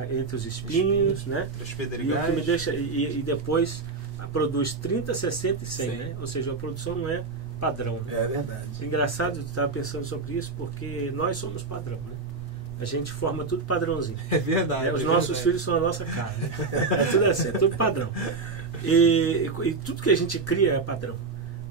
entre os espinhos, né? Os E o pedregais. que me deixa e depois produz 30, 60 e 100, Sim. né? Ou seja, a produção não é padrão. Né? É verdade. Engraçado estar pensando sobre isso, porque nós somos padrão, né? A gente forma tudo padrãozinho. É verdade. Os nossos filhos são a nossa cara. Né? É tudo assim, é tudo padrão. E tudo que a gente cria é padrão.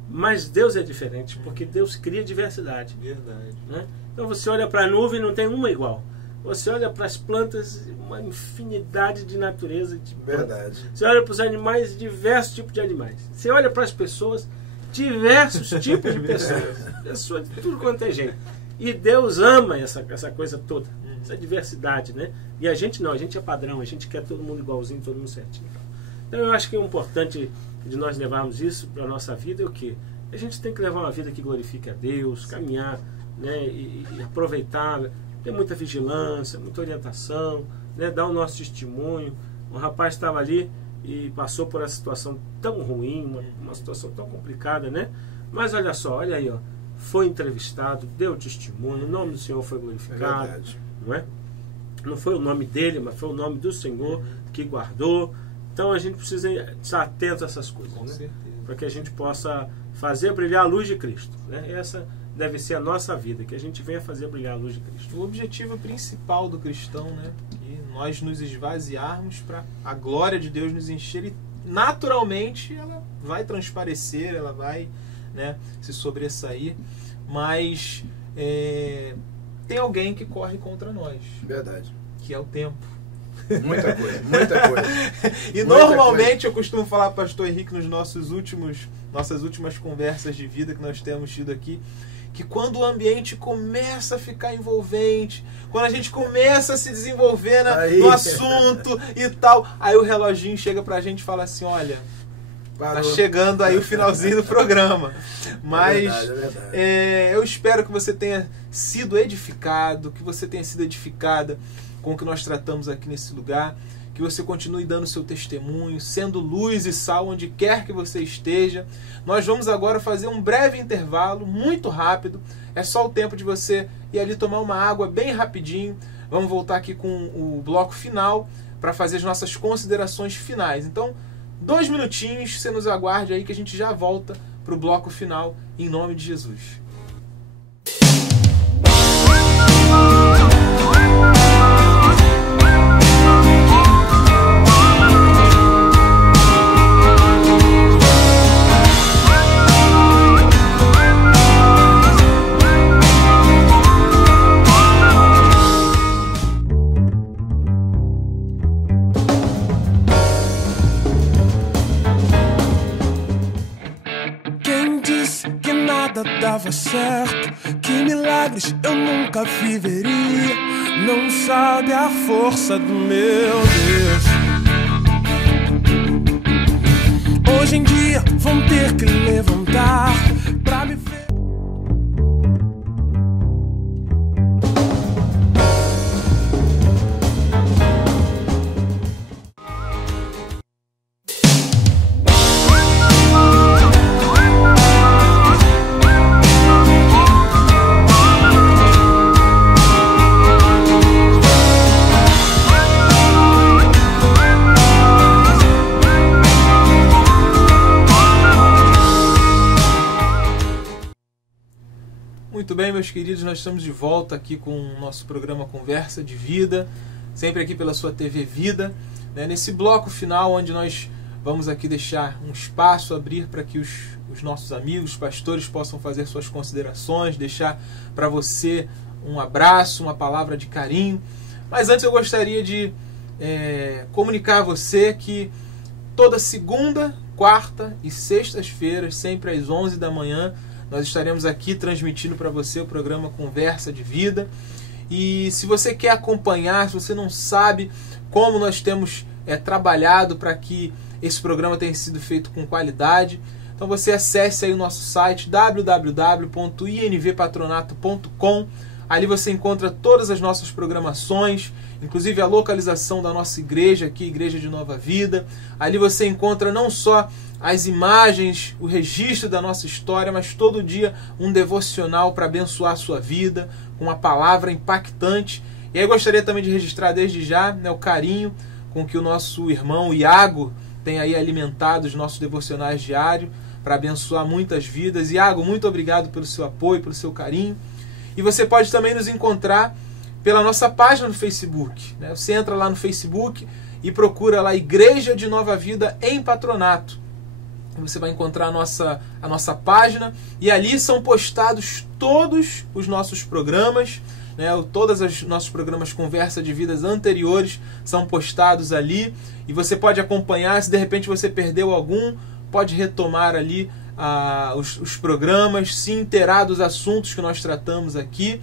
Mas Deus é diferente, porque Deus cria diversidade. Verdade. Né? Então você olha para a nuvem e não tem uma igual. Você olha para as plantas, uma infinidade de natureza. Verdade. Você olha para os animais, diversos tipos de animais. Você olha para as pessoas, diversos tipos de pessoas. Pessoas de tudo quanto é jeito. E Deus ama essa coisa toda, essa diversidade, né? E a gente não, a gente é padrão, a gente quer todo mundo igualzinho, todo mundo certinho. Então eu acho que é importante de nós levarmos isso para a nossa vida é o quê? A gente tem que levar uma vida que glorifique a Deus, caminhar, né? E aproveitar, ter muita vigilância, muita orientação, né? Dar o nosso testemunho. Um rapaz estava ali e passou por essa situação tão ruim, uma situação tão complicada, né? Mas olha só, olha aí, ó. Foi entrevistado, deu testemunho, o nome do Senhor foi glorificado, não é? Não foi o nome dele, mas foi o nome do Senhor que guardou. Então a gente precisa estar atento a essas coisas, né? Para que a gente possa fazer brilhar a luz de Cristo, né? Essa deve ser a nossa vida, que a gente venha fazer brilhar a luz de Cristo. O objetivo principal do cristão, né? Que nós nos esvaziarmos para a glória de Deus nos encher e naturalmente ela vai transparecer, ela vai, né, se sobressair, mas tem alguém que corre contra nós. Verdade. Que é o tempo. Muita coisa, muita coisa. E muita normalmente coisa. eu costumo falar para o pastor Henrique nos nossas últimas conversas de vida que nós temos tido aqui, que quando o ambiente começa a ficar envolvente, quando a gente começa a se desenvolver no assunto e tal, aí o reloginho chega pra gente e fala assim, olha, Parou. tá chegando aí o finalzinho do programa. Mas é verdade. Eu espero que você tenha sido edificado, que você tenha sido edificada com o que nós tratamos aqui nesse lugar, que você continue dando seu testemunho, sendo luz e sal onde quer que você esteja. Nós vamos agora fazer um breve intervalo, muito rápido. É só o tempo de você ir ali tomar uma água bem rapidinho. Vamos voltar aqui com o bloco final para fazer as nossas considerações finais. Então, 2 minutinhos, você nos aguarde aí que a gente já volta para o bloco final, em nome de Jesus. Dava certo, que milagres eu nunca viveria. Não sabe a força do meu Deus. Hoje em dia vão ter que levantar pra me ver. Muito bem, meus queridos, nós estamos de volta aqui com o nosso programa Conversa de Vida, sempre aqui pela sua TV Vida, né? Nesse bloco final onde nós vamos aqui deixar um espaço, abrir para que os nossos amigos, os pastores possam fazer suas considerações, deixar para você um abraço, uma palavra de carinho. Mas antes eu gostaria de comunicar a você que toda segunda, quarta e sextas-feiras, sempre às 11 da manhã, nós estaremos aqui transmitindo para você o programa Conversa de Vida. E se você quer acompanhar, se você não sabe como nós temos trabalhado para que esse programa tenha sido feito com qualidade, então você acesse aí o nosso site www.invpatronato.com. Ali você encontra todas as nossas programações, inclusive a localização da nossa igreja aqui, Igreja de Nova Vida. Ali você encontra não só as imagens, o registro da nossa história, mas todo dia um devocional para abençoar a sua vida, com uma palavra impactante. E aí eu gostaria também de registrar desde já, né, o carinho com que o nosso irmão Iago tem aí alimentado os nossos devocionais diários para abençoar muitas vidas. Iago, muito obrigado pelo seu apoio, pelo seu carinho. E você pode também nos encontrar pela nossa página no Facebook, né? Você entra lá no Facebook e procura lá Igreja de Nova Vida em Patronato. Você vai encontrar a nossa página e ali são postados todos os nossos programas, né? Todos os nossos programas Conversa de Vidas anteriores são postados ali e você pode acompanhar. Se de repente você perdeu algum, pode retomar ali os programas, se inteirar dos assuntos que nós tratamos aqui.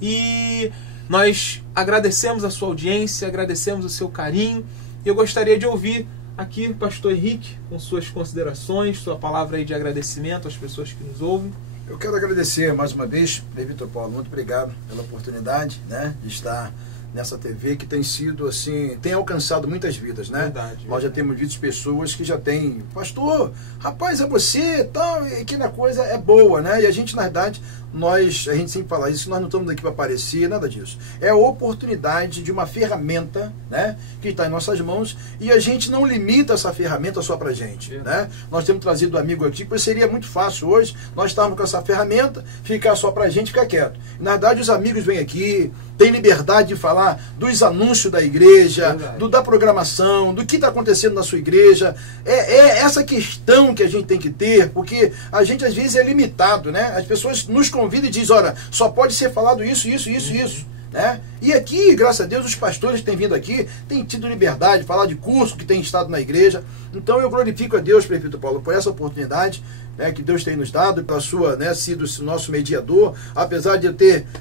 E nós agradecemos a sua audiência, agradecemos o seu carinho. E eu gostaria de ouvir aqui o pastor Henrique com suas considerações, sua palavra aí de agradecimento às pessoas que nos ouvem. Eu quero agradecer mais uma vez, Vitor Paulo, muito obrigado pela oportunidade, né, de estar nessa TV que tem sido assim, tem alcançado muitas vidas, né? Verdade, Nós já temos visto pessoas que já têm, pastor, rapaz, é você, tal, e que na coisa é boa, né? E a gente, na verdade, a gente sempre fala isso, nós não estamos aqui para aparecer, nada disso. É a oportunidade de uma ferramenta, né, que está em nossas mãos, e a gente não limita essa ferramenta só para a gente, né? Nós temos trazido um amigo aqui, pois seria muito fácil hoje nós estarmos com essa ferramenta, ficar só para a gente, ficar quieto. Na verdade, os amigos vêm aqui, têm liberdade de falar dos anúncios da igreja, da programação, do que está acontecendo na sua igreja. É essa questão que a gente tem que ter, porque a gente às vezes é limitado, né? As pessoas nos convidam e dizem, olha, só pode ser falado isso, isso, isso, isso. né? E aqui, graças a Deus, os pastores que têm vindo aqui têm tido liberdade de falar de curso que tem estado na igreja. Então eu glorifico a Deus, prefeito Paulo, por essa oportunidade, né, que Deus tem nos dado, pela sua, né, sido nosso mediador, apesar de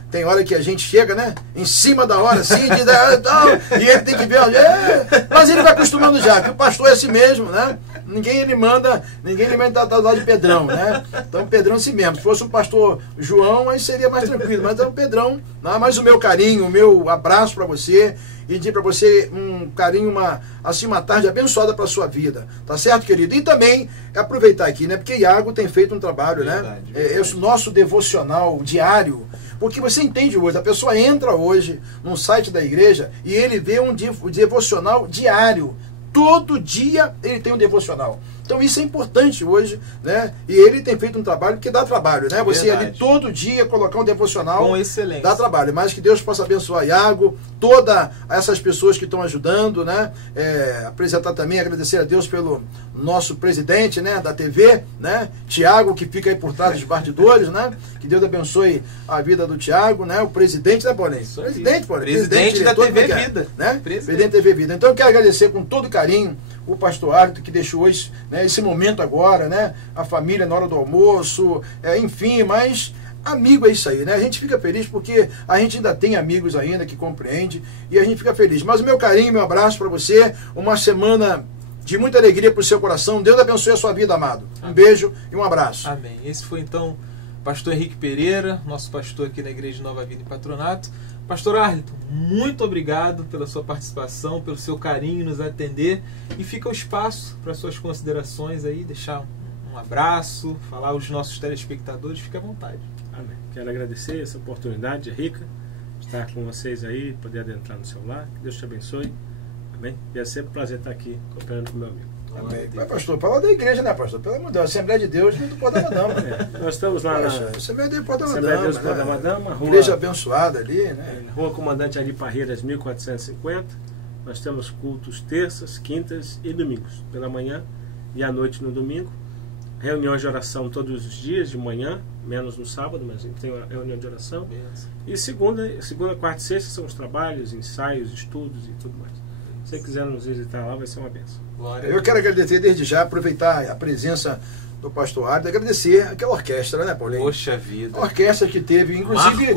tem hora que a gente chega, né, em cima da hora, assim, e ele tem que ver, mas ele vai acostumando já, que o pastor é assim mesmo, né, ninguém manda do lado de Pedrão, né, então Pedrão é assim mesmo, se fosse o pastor João, aí seria mais tranquilo, mas é o Pedrão, né, mas o meu carinho, o meu abraço para você, e dizer para você um carinho, uma tarde abençoada para a sua vida, tá certo, querido? E também aproveitar aqui, né, porque Iago tem feito um trabalho, verdade, né, verdade. Nosso devocional diário, porque você entende hoje, a pessoa entra hoje no site da igreja e ele vê um devocional diário, todo dia ele tem um devocional. Então isso é importante hoje, né? E ele tem feito um trabalho que dá trabalho, né? Você ali todo dia colocar um devocional com excelência. Dá trabalho, mas que Deus possa abençoar Iago, todas essas pessoas que estão ajudando, né? Apresentar também, agradecer a Deus pelo nosso presidente, né? Da TV, né? Tiago, que fica aí por trás dos bastidores, né? Que Deus abençoe a vida do Tiago, né? O presidente, né, Paulinho? Presidente da TV Vida, né? Presidente da TV Vida. Então eu quero agradecer com todo carinho o pastor Árito, que deixou hoje, né, esse momento agora, né, a família na hora do almoço, enfim, mas amigo é isso aí, né? A gente fica feliz porque a gente ainda tem amigos ainda que compreende e a gente fica feliz. Mas o meu carinho, meu abraço para você, uma semana de muita alegria para o seu coração. Deus abençoe a sua vida, amado. Um beijo e um abraço. Amém. Esse foi então o pastor Henrique Pereira, nosso pastor aqui na Igreja de Nova Vida e Patronato. Pastor Arlington, muito obrigado pela sua participação, pelo seu carinho em nos atender, e fica o espaço para suas considerações aí, deixar um abraço, falar aos nossos telespectadores, fique à vontade. Amém. Quero agradecer essa oportunidade rica, estar com vocês aí, poder adentrar no seu lar, que Deus te abençoe, amém? E é sempre um prazer estar aqui, cooperando com meu amigo. Amém. Mas, pastor, fala da igreja, né, pastor? Pelo amor de Deus, Assembleia de Deus, não pode dar madama. Nós estamos lá na Assembleia de Deus pode dar madama, rua, igreja abençoada ali, né? Rua Comandante Ari Parreiras, 1450. Nós temos cultos terças, quintas e domingos, pela manhã e à noite no domingo. Reuniões de oração todos os dias, de manhã, menos no sábado, mas a gente tem uma reunião de oração. E segunda, quarta e sexta são os trabalhos, ensaios, estudos e tudo mais. Se você quiser nos visitar lá, vai ser uma bênção. Eu quero agradecer desde já, aproveitar a presença do pastor Árlington, agradecer aquela orquestra, né, Paulinho? Poxa vida. A orquestra que teve, inclusive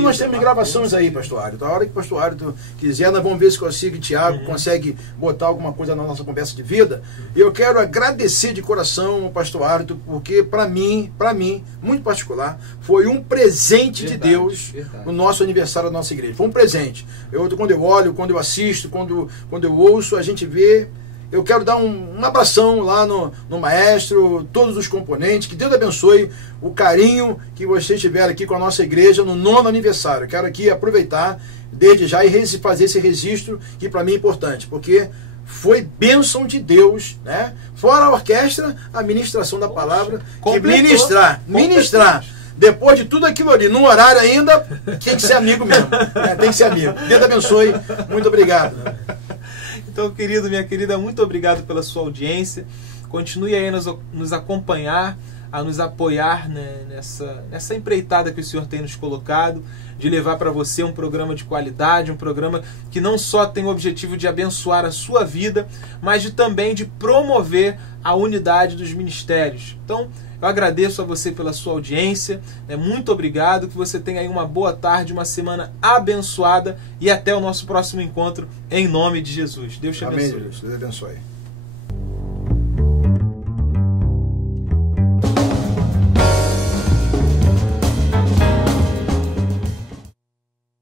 nós temos gravações aí, pastor Árlington. A hora que o pastor Árlington quiser, nós vamos ver se consigo, Tiago, consegue botar alguma coisa na nossa conversa de vida. E eu quero agradecer de coração o pastor Árlington, porque para mim, muito particular, foi um presente de Deus no nosso aniversário da nossa igreja. Foi um presente. Quando eu olho, quando eu assisto, quando eu ouço, a gente vê. Eu quero dar um abração lá no maestro, todos os componentes, que Deus abençoe o carinho que vocês tiveram aqui com a nossa igreja no 9º aniversário. Quero aqui aproveitar desde já e fazer esse registro que para mim é importante, porque foi bênção de Deus, né? Fora a orquestra, a ministração da palavra, que ministrar. Depois de tudo aquilo ali, num horário ainda, tem que ser amigo mesmo. Né? Tem que ser amigo. Deus abençoe. Muito obrigado. Então, querido, minha querida, muito obrigado pela sua audiência. Continue aí a nos acompanhar, a nos apoiar, né, nessa empreitada que o Senhor tem nos colocado, de levar para você um programa de qualidade, um programa que não só tem o objetivo de abençoar a sua vida, mas também de promover a unidade dos ministérios. Então, eu agradeço a você pela sua audiência, muito obrigado, que você tenha aí uma boa tarde, uma semana abençoada e até o nosso próximo encontro, em nome de Jesus. Deus te abençoe. Amém, Deus abençoe.